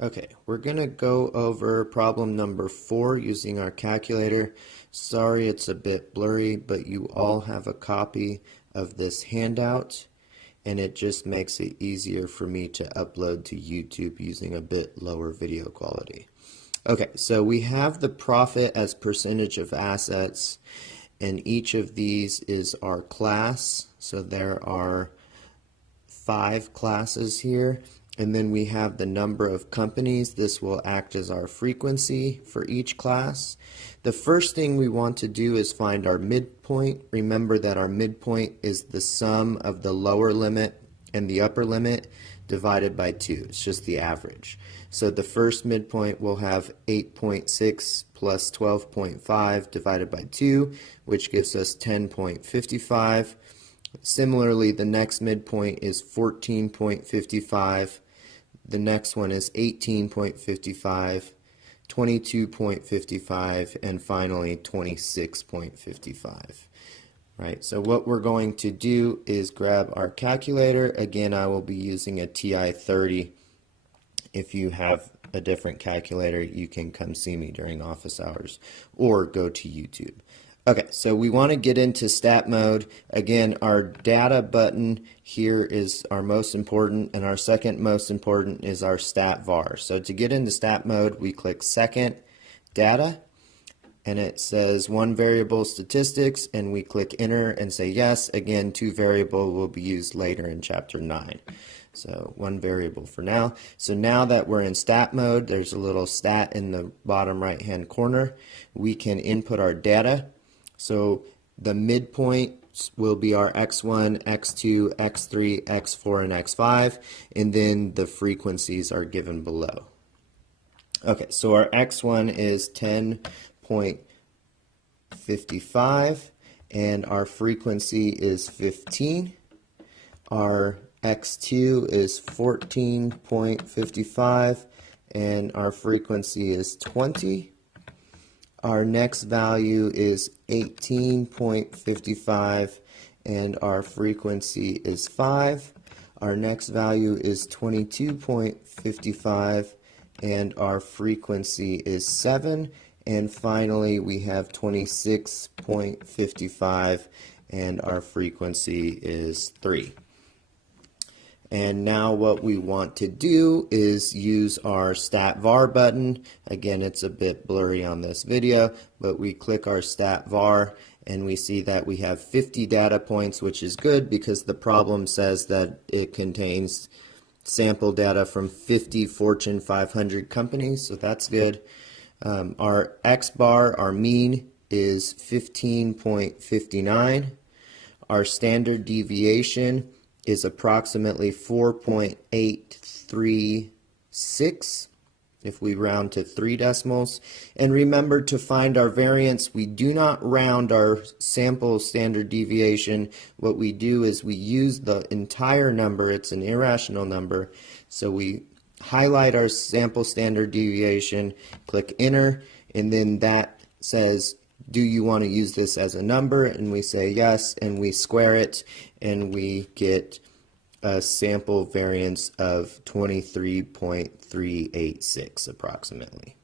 Okay, we're going to go over problem number 4 using our calculator. Sorry it's a bit blurry, but you all have a copy of this handout, and it just makes it easier for me to upload to YouTube using a bit lower video quality. Okay, so we have the profit as percentage of assets, and each of these is our class. So there are 5 classes here, and then we have the number of companies. This will act as our frequency for each class. The first thing we want to do is find our midpoint. Remember that our midpoint is the sum of the lower limit and the upper limit divided by 2. It's just the average. So the first midpoint will have 8.6 plus 12.5 divided by 2, which gives us 10.55. Similarly, the next midpoint is 14.55. The next one is 18.55, 22.55, and finally 26.55. Right, so what we're going to do is grab our calculator. Again, I will be using a TI-30. If you have a different calculator, you can come see me during office hours or go to YouTube. Okay, so we want to get into stat mode. Again, our data button here is our most important, and our second most important is our stat var. So to get into stat mode, we click second, data, and it says one variable statistics, and we click enter and say yes. Again, 2 variable will be used later in chapter 9. So 1 variable for now. So now that we're in stat mode, there's a little stat in the bottom right hand corner. We can input our data. So the midpoints will be our x1, x2, x3, x4, and x5, and then the frequencies are given below. Okay, so our x1 is 10.55, and our frequency is 15. Our x2 is 14.55, and our frequency is 20. Our next value is 18.55, and our frequency is 5. Our next value is 22.55, and our frequency is 7. And finally, we have 26.55, and our frequency is 3. And now what we want to do is use our stat var button. Again, it's a bit blurry on this video, but we click our stat var and we see that we have 50 data points, which is good because the problem says that it contains sample data from 50 Fortune 500 companies, so that's good. Our X bar, our mean, is 15.59. Our standard deviation is approximately 4.836 if we round to 3 decimals. And remember, to find our variance, we do not round our sample standard deviation. What we do is we use the entire number. It's an irrational number. So we highlight our sample standard deviation, click enter, and then that says, do you want to use this as a number? And we say yes, and we square it, and we get a sample variance of 23.386 approximately.